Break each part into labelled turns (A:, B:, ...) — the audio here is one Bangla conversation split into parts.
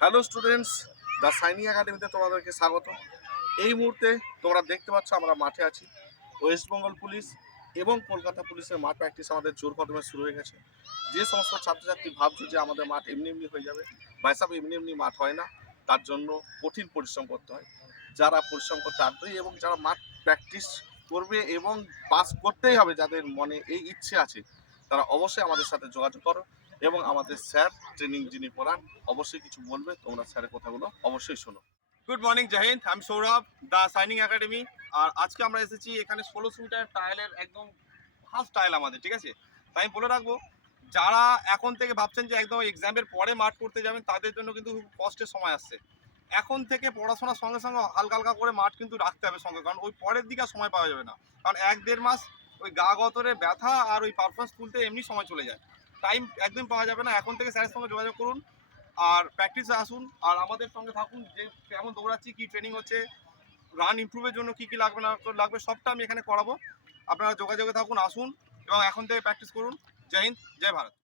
A: হ্যালো স্টুডেন্টস দ্য সাইনি একাডেমিতে তোমাদেরকে স্বাগত। এই মুহূর্তে তোমরা দেখতে পাচ্ছ আমরা মাঠে আছি। ওয়েস্টবেঙ্গল পুলিশ এবং কলকাতা পুলিশের মাঠ প্র্যাকটিস আমাদের জোর কদমে শুরু হয়ে গেছে। যে সমস্ত ছাত্রছাত্রী ভাবছ যে আমাদের মাঠ এমনি এমনি হয়ে যাবে বাইসাব এমনি এমনি মাঠ হয় না, তার জন্য কঠিন পরিশ্রম করতে হয়। যারা পরিশ্রম করতে আগ্রহী এবং যারা মাঠ প্র্যাকটিস করবে এবং পাস করতেই হবে, যাদের মনে এই ইচ্ছে আছে, তারা অবশ্যই আমাদের সাথে যোগাযোগ করো। এবং আমাদের স্যার ট্রেনিং যিনি পড়ান, অবশ্যই কিছু বলবে। তোমরা স্যারের কথাগুলো অবশ্যই শোনো।
B: গুড মর্নিং জাহিদ আমি সৌরভ দ্য সাইনিং একাডেমি আর আজকে আমরা এসেছি এখানে ষোলোশো মিটার টায়ালের একদম ফার্স্ট টায়াল আমাদের, ঠিক আছে? তাই আমি বলে রাখব, যারা এখন থেকে ভাবছেন যে একদম এক্সামের পরে মাঠ করতে যাবেন, তাদের জন্য কিন্তু কষ্টের সময় আসছে। এখন থেকে পড়াশোনার সঙ্গে সঙ্গে হালকা হালকা করে মাঠ কিন্তু রাখতে হবে সঙ্গে, কারণ ওই পরের দিকে সময় পাওয়া যাবে না। কারণ এক দেড় মাস ওই গা গতরে ব্যথা আর ওই পারফরমেন্স তুলতে এমনি সময় চলে যায়। টাইম একদম পাওয়া যাবে না। এখন থেকে স্যারের সঙ্গে যোগাযোগ করুন আর প্র্যাকটিসে আসুন। আর আমাদের সঙ্গে থাকুন, যে কেমন দৌড়াচ্ছি, কী ট্রেনিং হচ্ছে রান ইম্প্রুভের জন্য কী কী লাগবে না লাগবে সবটা আমি এখানে করাবো। আপনারা যোগাযোগে থাকুন, আসুন এবং এখন থেকে প্র্যাকটিস করুন। জয় হিন্দ, জয় ভারত।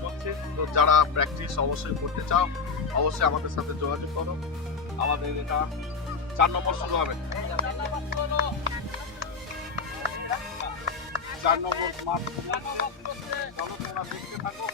A: চলছে। তো যারা প্র্যাকটিস অবশ্যই করতে চাও, অবশ্যই আমাদের সাথে যোগাযোগ করো। আমাদের এটা চার নম্বর শুরু হবে। চার নম্বর দেখতে থাকো।